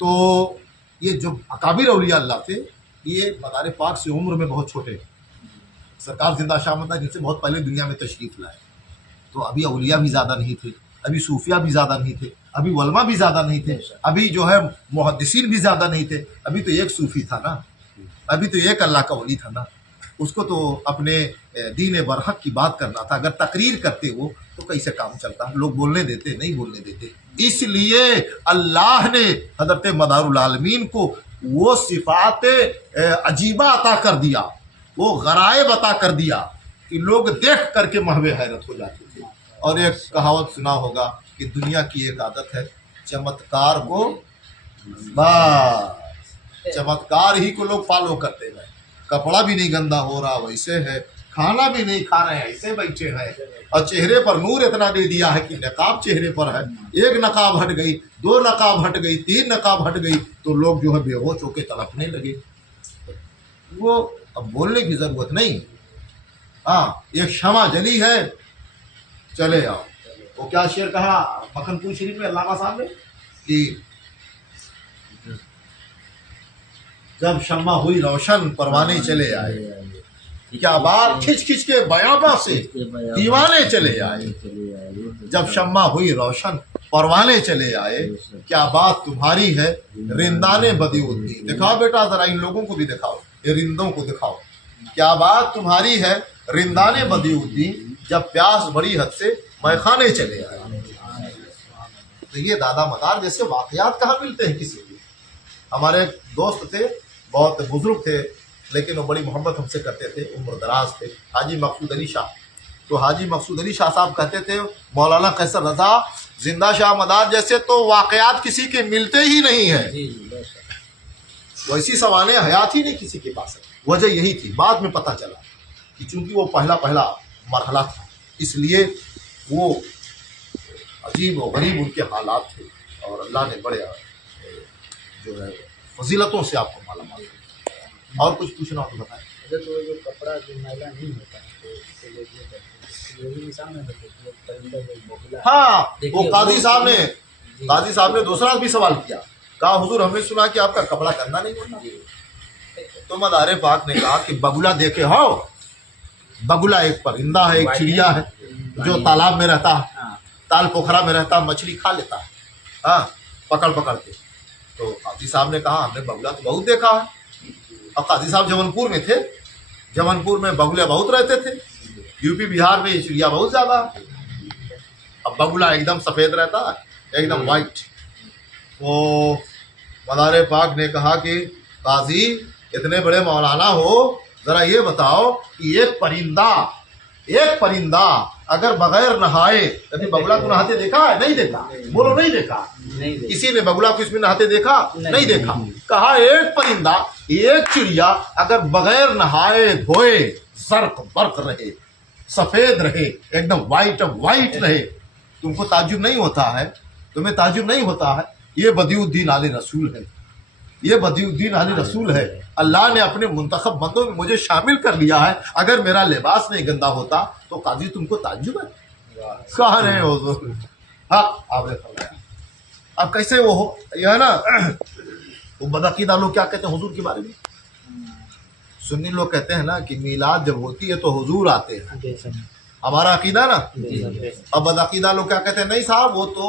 تو یہ جو اکابر اولیاء اللہ تھے یہ مدار پاک سے عمر میں بہت چھوٹے، سرکار زندہ شامت جن سے بہت پہلے دنیا میں تشریف لائے، تو ابھی اولیاء بھی زیادہ نہیں تھے، ابھی صوفیاء بھی زیادہ نہیں تھے، ابھی علماء بھی زیادہ نہیں تھے، ابھی جو ہے محدثین بھی زیادہ نہیں تھے، ابھی تو ایک صوفی تھا نا، ابھی تو ایک اللہ کا ولی تھا نا، اس کو تو اپنے دین برحق کی بات کرنا تھا، اگر تقریر کرتے وہ تو کیسے کام چلتا، لوگ بولنے دیتے نہیں بولنے دیتے، اس لیے اللہ نے حضرت مدار العالمین کو وہ صفات عجیبہ عطا کر دیا، وہ غرائب عطا کر دیا کہ لوگ دیکھ کر کے محو حیرت ہو جاتے تھے۔ اور ایک کہاوت سنا ہوگا کہ دنیا کی ایک عادت ہے چمتکار کو، بس چمتکار ہی کو لوگ فالو کرتے ہیں، کپڑا بھی نہیں گندا ہو رہا ویسے ہے، کھانا بھی نہیں کھا رہے ہیں ایسے بیٹھے ہیں، اور چہرے پر نور اتنا دے دیا ہے کہ نقاب چہرے پر ہے، ایک نقاب ہٹ گئی، دو نقاب ہٹ گئی، تین نقاب ہٹ گئی تو لوگ جو ہے بے ہوش ہو کے تڑپنے لگے۔ وہ اب بولنے کی ضرورت نہیں، ہاں ایک شمع جلی ہے، چلے آؤ۔ وہ کیا شعر کہا مکھن پور شریف میں علامہ صاحب نے کہ جب شمع ہوئی روشن پروانے چلے آئے، کیا بات کھچ کھچ کے بیاباں سے دیوانے چلے آئے، جب شمع ہوئی روشن پروانے چلے آئے، کیا بات تمہاری ہے رندانے بدیع الدین۔ دکھاؤ بیٹا ذرا ان لوگوں کو بھی دکھاؤ، یہ رندوں کو دکھاؤ، کیا بات تمہاری ہے رندانے بدیع الدین، جب پیاس بڑی حد سے میخانے چلے آئے۔ تو یہ دادا مدار جیسے واقعات کہاں ملتے ہیں کسی کو۔ ہمارے ایک دوست تھے، بہت بزرگ تھے، لیکن وہ بڑی محبت ہم سے کرتے تھے، عمر دراز تھے، حاجی مقصود علی شاہ۔ تو حاجی مقصود علی شاہ صاحب کہتے تھے مولانا قیصر رضا زندہ شاہ مدار جیسے تو واقعات کسی کے ملتے ہی نہیں ہیں، ویسی سوانح حیات ہی نہیں کسی کے پاس ہے۔ وجہ یہی تھی، بعد میں پتہ چلا کہ چونکہ وہ پہلا مرحلہ تھا، اس لیے وہ عجیب و غریب ان کے حالات تھے، اور اللہ نے بڑے جو ہے فضیلتوں سے آپ کو مالا مال کیا۔ اور کچھ پوچھنا ہو تو بتائیں۔ تو جو کپڑا جو میلا نہیں ہوتا ہے تو لوگ یہ کرتے ہیں، یہ بھی نشان ہے کہ پرندہ جو بگلا ہے۔ ہاں وہ قاضی صاحب نے دوسرا بھی سوال کیا، کہا حضور ہم نے سنا کہ آپ کا کپڑا کرنا نہیں ہوتا، تو مدار پاک نے کہا کہ بگلا دیکھے ہو، بگلا ایک پرندہ ہے، ایک چڑیا ہے جو تالاب میں رہتا ہے، تال پوکھرا میں رہتا ہے، مچھلی کھا لیتا ہے، ہاں پکڑ کے۔ تو قاضی صاحب نے کہا ہم نے بگلا تو بہت دیکھا ہے، اور قاضی صاحب جون پور میں تھے، جون پور میں بگلے بہت رہتے تھے، یو پی بہار میں یہ چڑیا بہت زیادہ ہے۔ اب بگلا ایک دم سفید رہتا ہے، ایک دم وائٹ۔ وہ مدار پاک نے کہا کہ قاضی اتنے بڑے مولانا ہو، ذرا یہ بتاؤ کہ ایک پرندہ اگر بغیر نہائے، کبھی بگلا کو نہاتے دیکھا ہے؟ نہیں دیکھا، بولو نہیں دیکھا۔ کسی نے بگلا کو اس میں نہاتے دیکھا؟ نہیں دیکھا۔ کہا ایک پرندہ، ایک چڑیا اگر بغیر نہائے دھوئے زرق برق رہے، سفید رہے، ایک دم وائٹ رہے، تم کو تعجب نہیں ہوتا ہے؟ تمہیں تعجب نہیں ہوتا ہے؟ یہ بدیع الدین علیہ رسول ہے، یہ بدیع الدین علیہ رسول ہے۔ اللہ نے اپنے منتخب بندوں میں مجھے شامل کر لیا ہے، اگر میرا لباس نہیں گندا ہوتا تو قاضی تم کو تعجب ہے؟ کہا نہیں حضور، حق آپ نے فرمایا۔ اب کیسے وہ ہو، یہ ہے نا وہ بدعقیدہ لوگ کیا کہتے ہیں حضور کے بارے میں؟ سنی لوگ کہتے ہیں نا کہ میلاد جب ہوتی ہے تو حضور آتے ہیں، ہمارا عقیدہ نا۔ اب بدعقیدہ لوگ کیا کہتے ہیں؟ نہیں صاحب وہ تو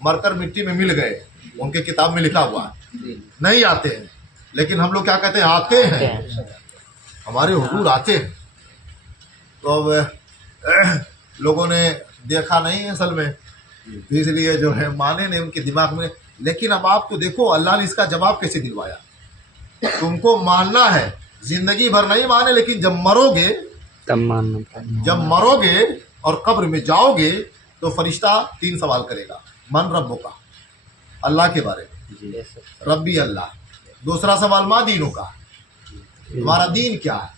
مر کر مٹی میں مل گئے، ان کے کتاب میں لکھا ہوا ہے نہیں آتے ہیں، لیکن ہم لوگ کیا کہتے ہیں؟ آتے ہیں، ہمارے حضور آتے ہیں۔ تو اب لوگوں نے دیکھا نہیں اصل میں، تو اس لیے جو ہے مانے نہیں ان کے دماغ میں۔ لیکن اب آپ کو دیکھو اللہ نے اس کا جواب کیسے دلوایا۔ تم کو ماننا ہے، زندگی بھر نہیں مانے، لیکن جب مرو گے اور قبر میں جاؤ گے تو فرشتہ 3 سوال کرے گا، من ربو کا، اللہ کے بارے میں، ربی اللہ۔ دوسرا سوال ما دینوں کا، تمہارا دین کیا ہے؟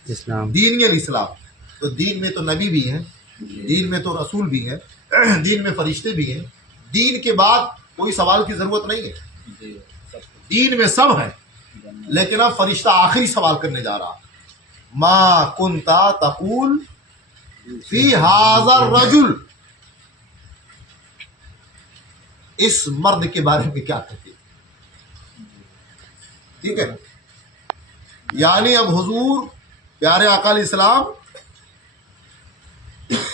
دین یہ اسلام۔ تو دین میں تو نبی بھی ہیں، دین میں تو رسول بھی ہیں، دین میں فرشتے بھی ہیں، دین کے بعد کوئی سوال کی ضرورت نہیں ہے، دین میں سب ہے۔ لیکن اب فرشتہ آخری سوال کرنے جا رہا، ما کنتا تقول فی ھذا الرجل، اس مرد کے بارے میں کیا کہتے؟ ٹھیک ہے. یعنی اب حضور پیارے آقا علیہ السلام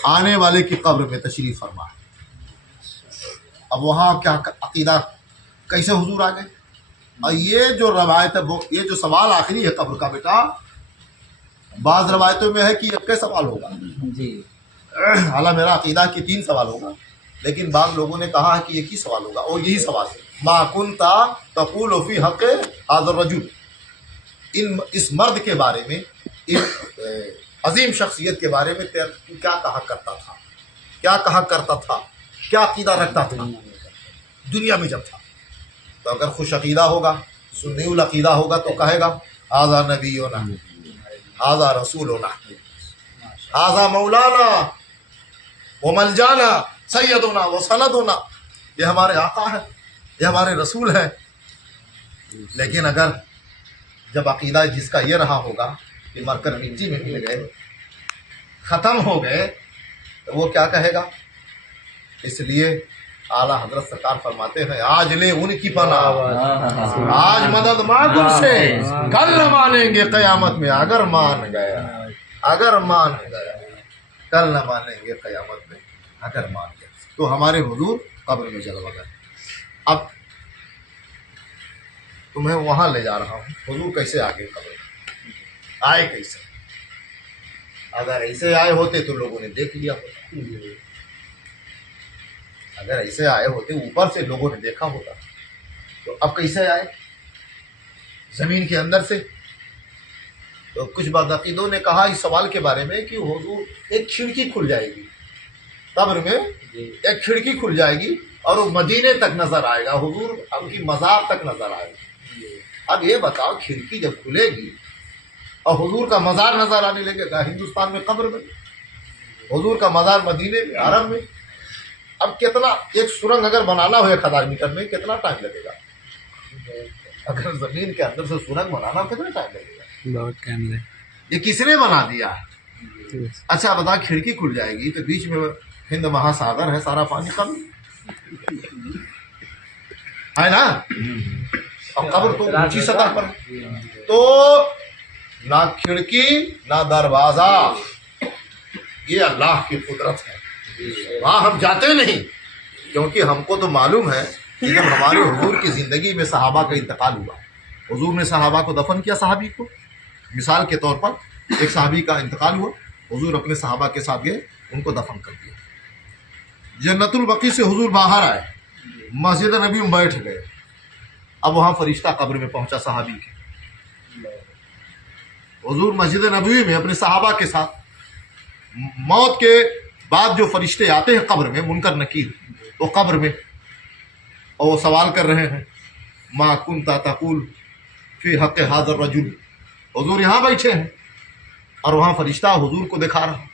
آنے والے کی قبر میں تشریف فرما. اب وہاں کیا عقیدہ کیسے حضور آ گئے؟ اور یہ جو روایت ہے یہ جو سوال آخری ہے قبر کا بیٹا، بعض روایتوں میں ہے کہ 21 سوال ہوگا. جی حالانکہ میرا عقیدہ کہ 3 سوال ہوگا، لیکن بعض لوگوں نے کہا ہے کہ 1 ہی سوال ہوگا، اور یہی سوال ہے ما کنت تقول فی حق هذا الرجل. اس مرد کے بارے میں، اس عظیم شخصیت کے بارے میں تو کیا کہا کرتا تھا، کیا کہا کرتا تھا، کیا عقیدہ رکھتا تھا دنیا میں جب تھا. تو اگر خوش عقیدہ ہوگا، سنی العقیدہ ہوگا تو کہے گا ھذا نبینا، ھذا رسولنا، ھذا مولانا وملجانا سیدنا وسندنا، یہ ہمارے آقا ہے، یہ ہمارے رسول ہے. لیکن اگر جب عقیدہ جس کا یہ رہا ہوگا کہ مر کر مٹی میں مل گئے، ختم ہو گئے، تو وہ کیا کہے گا؟ اس لیے اعلیٰ حضرت سرکار فرماتے ہیں آج لے ان کی پناہ، آج مدد مانگ ان سے، کل نہ مانیں گے قیامت میں اگر مان گیا، اگر مان گیا، کل نہ مانیں گے قیامت میں اگر مان گیا. تو ہمارے حضور قبر میں جلوہ گئے. اب تمہیں وہاں لے جا رہا ہوں، حضور کیسے آگے قبر میں آئے؟ کیسے؟ اگر ایسے آئے ہوتے تو لوگوں نے دیکھ لیا ہوتا، اگر ایسے آئے ہوتے اوپر سے لوگوں نے دیکھا ہوتا. تو اب کیسے آئے؟ زمین کے اندر سے. تو کچھ بعقیدوں نے کہا اس سوال کے بارے میں کہ حضور ایک کھڑکی کھل جائے گی قبر میں، ایک کھڑکی کھل جائے گی اور وہ مدینے تک نظر آئے گا، حضور اب کی مزار تک نظر آئے گا. اب یہ بتاؤ کھڑکی جب کھلے گی اور حضور کا مزار نظر آنے لگے گا ہندوستان میں قبر میں، حضور کا مزار مدینے میں عرب میں، اب کتنا ایک سرنگ اگر بنانا ہو 1000 میٹر میں کتنا ٹائم لگے گا؟ اگر زمین کے اندر سے سرنگ بنانا ہو کتنا ٹائم لگے گا؟ بہت ٹائم لگے. یہ کس نے بنا دیا ہے؟ اچھا بتا کھڑکی کھل جائے گی تو بیچ میں ہند مہاساگر ہے، سارا پانی قبر ہے نا، اور قبر تو اونچی سطح پر، تو نہ کھڑکی نہ دروازہ، یہ اللہ کی قدرت ہے. وہاں ہم جاتے نہیں، کیونکہ ہم کو تو معلوم ہے کہ جب ہمارے حضور کی زندگی میں صحابہ کا انتقال ہوا، حضور نے صحابہ کو دفن کیا. صحابی کو مثال کے طور پر ایک صحابی کا انتقال ہوا، حضور اپنے صحابہ کے ساتھ گئے، ان کو دفن کر دیا. جنت البقیع سے حضور باہر آئے، مسجد نبی میں بیٹھ گئے. اب وہاں فرشتہ قبر میں پہنچا صحابی کے. حضور مسجد نبوی میں اپنے صحابہ کے ساتھ، موت کے بعد جو فرشتے آتے ہیں قبر میں، منکر نکیر، وہ قبر میں اور وہ سوال کر رہے ہیں ما کنت تقول فی حق هذا الرجل. حضور یہاں بیٹھے ہیں اور وہاں فرشتہ حضور کو دکھا رہا،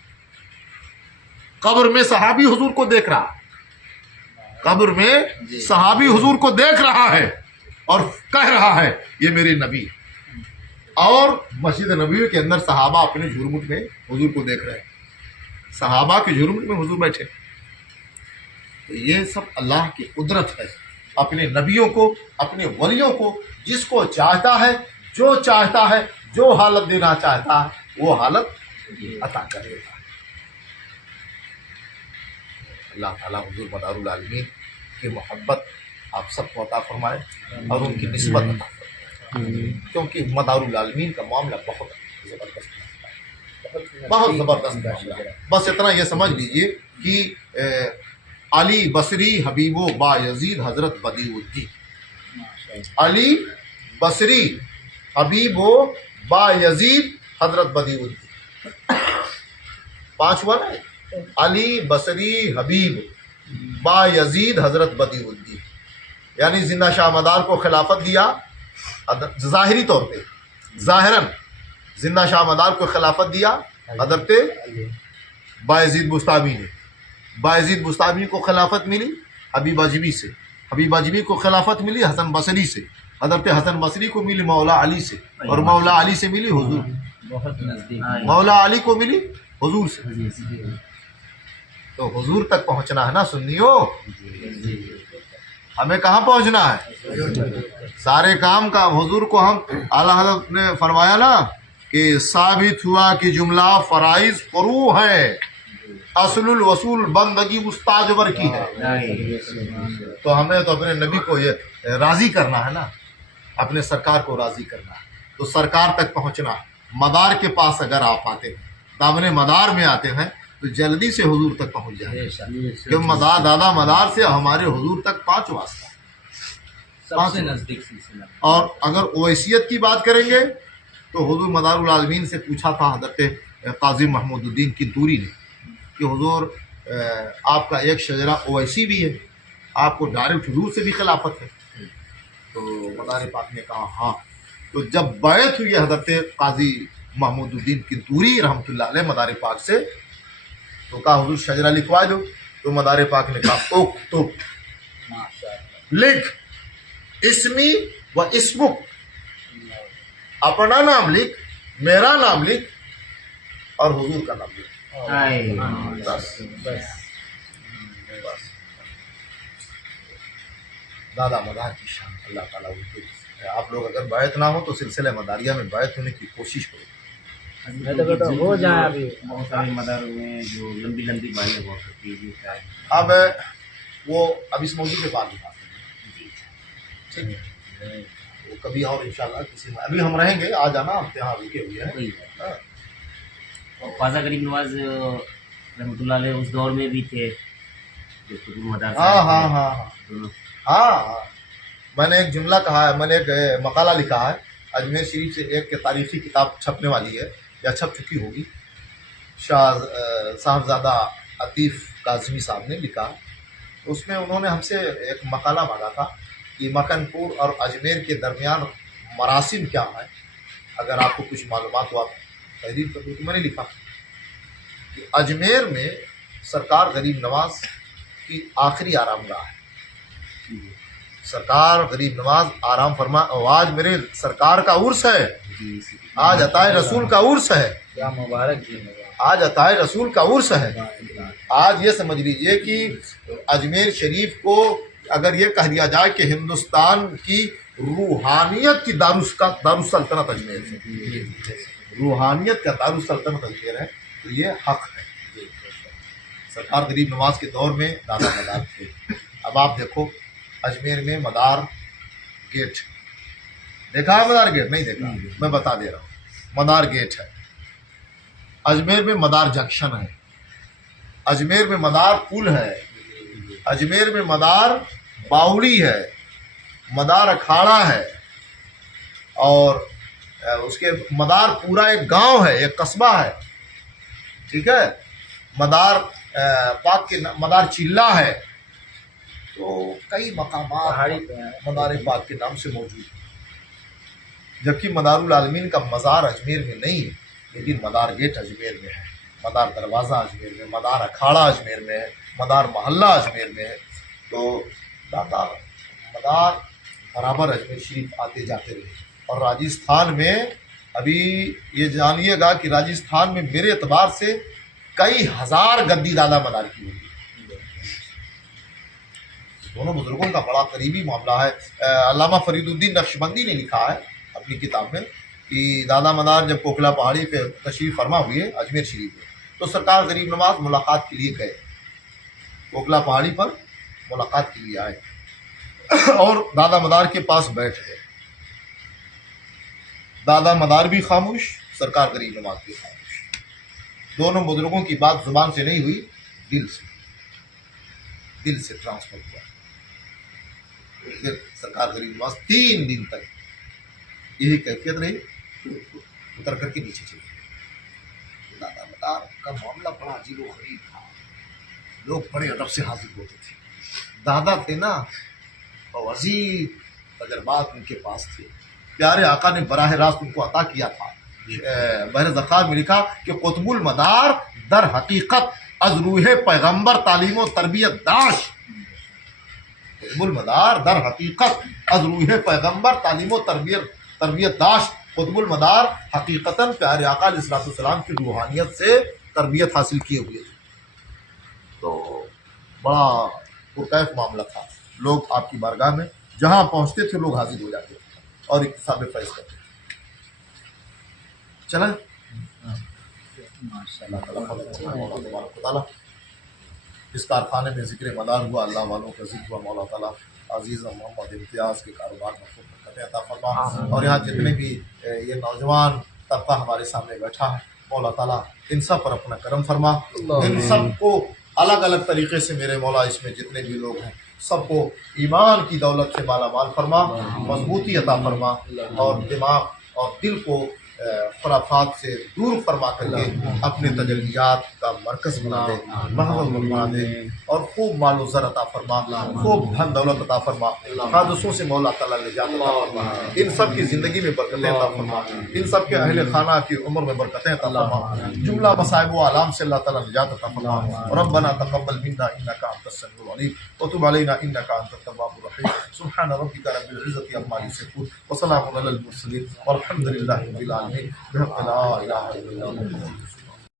قبر میں صحابی حضور کو دیکھ رہا، قبر میں صحابی حضور کو دیکھ رہا ہے اور کہہ رہا ہے یہ میرے نبی. اور مسجد نبوی کے اندر صحابہ اپنے جھرمٹ میں حضور کو دیکھ رہے ہیں، صحابہ کے جھرمٹ میں حضور بیٹھے. تو یہ سب اللہ کی قدرت ہے، اپنے نبیوں کو، اپنے ولیوں کو جس کو چاہتا ہے، جو چاہتا ہے، جو حالت دینا چاہتا ہے وہ حالت عطا کر دیتا ہے. اللہ تعالیٰ حضور مدار العالمین کی محبت آپ سب کو عطا فرمائے اور ان کی نسبت عطا فرمائے، کیونکہ مدار العالمین کا معاملہ بہت زبردست ہے، بہت زبردست معاملہ ہے. بس اتنا یہ سمجھ لیجئے کہ علی بصری حبیب و با یزید حضرت بدیع الدین، علی بصری حبیب و با یزید حضرت بدیع الدین. 5 ہوا نا، علی بصری حبیب با یزید حضرت بدیع الدین. یعنی زندہ شاہ مدار کو خلافت دیا ظاہری طور پہ، ظاہراً زندہ شاہ مدار کو خلافت دیا حضرت بایزید بستامی نے. بایزید بستامی کو خلافت ملی حبیب اجمی سے، حبیب اجمی کو خلافت ملی حسن بصری سے، حضرت حسن بصری کو ملی مولا علی سے، اور مولا علی سے ملی حضور، مولا علی کو ملی حضور سے. تو حضور تک پہنچنا ہے نا سنیو، ہمیں کہاں پہنچنا ہے؟ سارے کام کا حضور کو ہم اعلیٰ حضرت نے فرمایا نا کہ ثابت ہوا کہ جملہ فرائض فرو ہے، اصل الوصول بندگی مستاجور کی ہے. تو ہمیں تو اپنے نبی کو یہ راضی کرنا ہے نا، اپنے سرکار کو راضی کرنا ہے. تو سرکار تک پہنچنا ہے. مدار کے پاس اگر آپ آتے ہیں، دامن مدار میں آتے ہیں تو جلدی سے حضور تک پہنچ جائیں. کہ مدار دادا مدار سے ہمارے حضور تک 5 واسطہ سب سے نزدیک سلسلہ. اور اگر اویسیت کی بات کریں گے تو حضور مدار العالمین سے پوچھا تھا حضرت قاضی محمود الدین کنتوری نے کہ حضور آپ کا ایک شجرہ اویسی بھی ہے، آپ کو ڈائریکٹ حضور سے بھی خلافت ہے؟ تو مدار پاک نے کہا ہاں. تو جب بیعت ہوئی حضرت قاضی محمود الدین کنتوری رحمۃ اللہ علیہ مدار پاک سے، تو کہا حضور شجرہ لکھوا دو. تو مدار پاک نے کہا اکتب، لکھ اسمی و اسمک، اپنا نام لکھ، میرا نام لکھ اور حضور کا نام لکھ. بس دادا مدار کی شان اللہ تعالیٰ ان کو. آپ لوگ اگر بیعت نہ ہو تو سلسلہ مداریہ میں بیعت ہونے کی کوشش کرو. ہو جائے. ابھی بہت سارے مداروں میں جو لمبی لمبی باتیں بہت ہوتی ہے. اب وہ اب اس موضوع کے بعد بات کریں گے، ٹھیک ہے؟ وہ کبھی اور انشاءاللہ کسی میں ابھی ہم رہیں گے. آ جانا، ہم یہاں رکے ہوئے ہیں. ہاں. اور خواجہ غریب نواز رحمۃ اللہ علیہ اس دور میں بھی تھے جو قطب مدار ہاں ہاں ہاں ہاں. میں نے ایک جملہ کہا ہے، میں نے ایک مقالہ لکھا ہے اجمیر شریف سے. ایک تاریخی کتاب چھپنے والی ہے یا چھپ چکی ہوگی، شاہ صاحبزادہ عطیف کاظمی صاحب نے لکھا. اس میں انہوں نے ہم سے ایک مقالہ مانگا تھا کہ مکن پور اور اجمیر کے درمیان مراسم کیا ہیں، اگر آپ کو کچھ معلومات ہو آپ تحریر کر دو. تو میں نے لکھا کہ اجمیر میں سرکار غریب نواز کی آخری آرام گاہ ہے. سرکار غریب نواز آرام فرما. آج میرے سرکار کا عرس ہے، آج عطائے رسول کا عرس ہے، کیا مبارک جی. آج عطائے رسول کا عرس ہے. آج یہ سمجھ لیجئے کہ اجمیر شریف کو اگر یہ کہہ دیا جائے کہ ہندوستان کی روحانیت کی دارالسلطنت اجمیر ہے، روحانیت کا دارالسلطنت اجمیر ہے، تو یہ حق ہے. سرکار غریب نواز کے دور میں دادا مدار تھے. اب آپ دیکھو اجمیر میں مدار گیٹ دیکھا ہے؟ مدار گیٹ نہیں دیکھا؟ میں بتا دے رہا ہوں. مدار گیٹ ہے. اجمیر میں مدار جنکشن ہے. اجمیر میں مدار پل ہے. اجمیر میں مدار باوڑی ہے. مدار اکھاڑا ہے. اور اس کے مدار پورا ایک گاؤں ہے، ایک قصبہ ہے. ٹھیک ہے. مدار پاک کے مدار چلہ ہے. تو کئی مقامات مدار پاک کے نام سے موجود ہیں. جبکہ مدار العالمین کا مزار اجمیر میں نہیں ہے، لیکن مدار گیٹ اجمیر میں ہے، مدار دروازہ اجمیر میں، مدار اکھاڑا اجمیر میں ہے، مدار محلہ اجمیر میں ہے. تو دادا مدار برابر اجمیر شریف آتے جاتے رہے. اور راجستھان میں ابھی یہ جانیے گا کہ راجستھان میں میرے اعتبار سے کئی ہزار گدی دادا مدار کی ہوئی. دونوں بزرگوں کا بڑا قریبی معاملہ ہے. علامہ فرید الدین نقشبندی نے لکھا ہے اپنی کتاب میں کہ دادا مدار جب کوکلا پہاڑی پہ تشریف فرما ہوئے اجمیر شریف میں، تو سرکار غریب نواز ملاقات کے لیے گئے. کوکلا پہاڑی پر ملاقات کے لیے آئے اور دادا مدار کے پاس بیٹھ گئے. دادا مدار بھی خاموش، سرکار غریب نواز بھی خاموش. دونوں بزرگوں کی بات زبان سے نہیں ہوئی، دل سے ٹرانسفر ہوا. پھر سرکار غریب نواز 3 دن تک یہی کیفیت رہی، اتر کر کے نیچے چلے گئے. دادا مدار کا معاملہ بڑا عجیب و غریب تھا. لوگ بڑے ادب سے حاضر ہوتے تھے. دادا تھے نا، اور عظیم تجربات ان کے پاس تھے. پیارے آقا نے براہ راست ان کو عطا کیا تھا. بحر ذخائر میں لکھا کہ قطب المدار در حقیقت از روح پیغمبر تعلیم و تربیت داشت. قطب المدار در حقیقت از روح پیغمبر تعلیم و تربیت داشت. قطب المدار حقیقتاً پیارے آقا علیہ السلام کی روحانیت سے تربیت حاصل کیے ہوئے تھے. تو بڑا پرکیف معاملہ تھا. لوگ آپ کی بارگاہ میں جہاں پہنچتے تھے لوگ حاضر ہو جاتے تھے اور اکتساب فیض کرتے تھے. چلا اللہ تعالیٰ اس کارخانے میں ذکر مدار ہوا، اللہ والوں کا ذکر ہوا، مولا تعالیٰ عزیز محمد امتیاز کے کاروبار میں خوب برکتیں عطا فرما. اور یہاں جتنے بھی یہ نوجوان طبقہ ہمارے سامنے بیٹھا ہے، مولا تعالیٰ ان سب پر اپنا کرم فرما. ان سب کو الگ الگ طریقے سے میرے مولا اس میں جتنے بھی لوگ ہیں سب کو ایمان کی دولت سے مالا مال فرما، مضبوطی عطا فرما، اور دماغ اور دل کو خرافات سے دور فرما کر کے اپنے تجلیات کا مرکز بنا دے، محور بنا دے، اور خوب مال و زر عطا فرما، خوب دھن دولت عطا فرما، حادثوں سے مولا تعالیٰ نجات عطا فرما، ان سب کی زندگی میں برکتیں عطا فرما، ان سب کے اہل خانہ کی عمر میں برکتیں عطا فرما، جملہ مصائب و آلام سے اللہ تعالیٰ نجات عطا فرما. ربنا تقبل منا انك انت السميع العليم وتب علينا انك انت التواب الرحيم. سبحان ربك رب العزة عما يصفون وسلام على المرسلين والحمد لله رب العالمين. بحق لا اله الا الله.